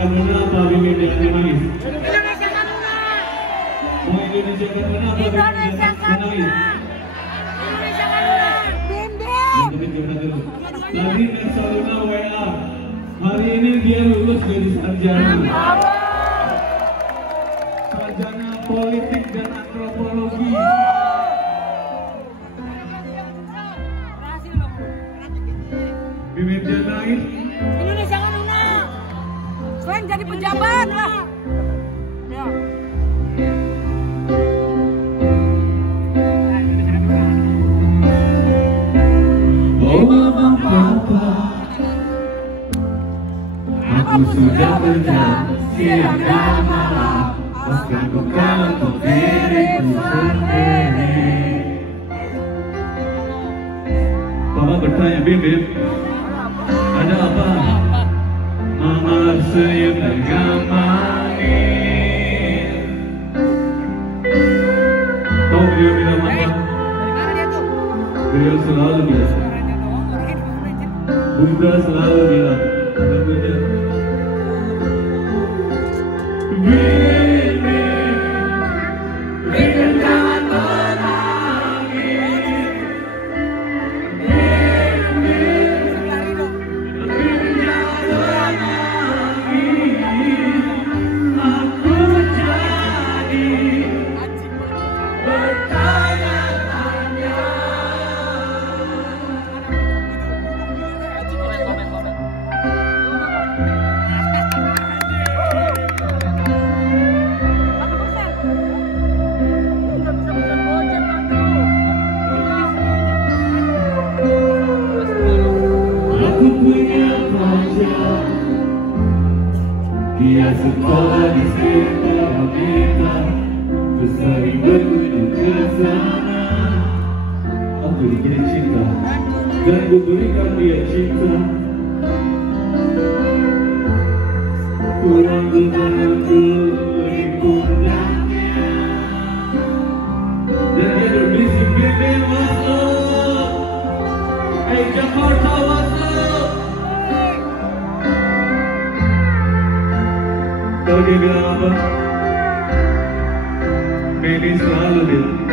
Kanuna apa Bimbing jangan menangis? Indonesia Kanuna. Mau Indonesia Kanuna apa Bimbing jangan menangis? Indonesia Kanuna. Bimbing. Tadi Nexaluna WA. Hari ini dia lulus dari sarjana. Sarjana politik dan antropologi. Berhasil dong. Bimbing jangan nangis. Indonesia Kanuna. Selain jadi pejabat lah. Ya. Oh Mama Papa, aku sudah berjalan siang dan malam, bahkan bukan untuk diriku sendiri. Papa bertanya, Bim, ada apa? Mama senyum dan manis. Tahu beliau bilang apa? Beliau selalu bilang, Bunda selalu bilang, Bim, jangan menangis. Bim, jangan menangis. Aku jadi bertanya-tanya. Aku punya pacar, dia sekolah di sekitar Amerika, sering berkunjung ke sana. Aku diberi cinta dan ku berikan dia cinta. Kurang bebanku di pundaknya, dan dia berbisik, Bim, masuk. Hey Jakarta, masuk. Tahu dia bilang apa? Meli selalu bilang,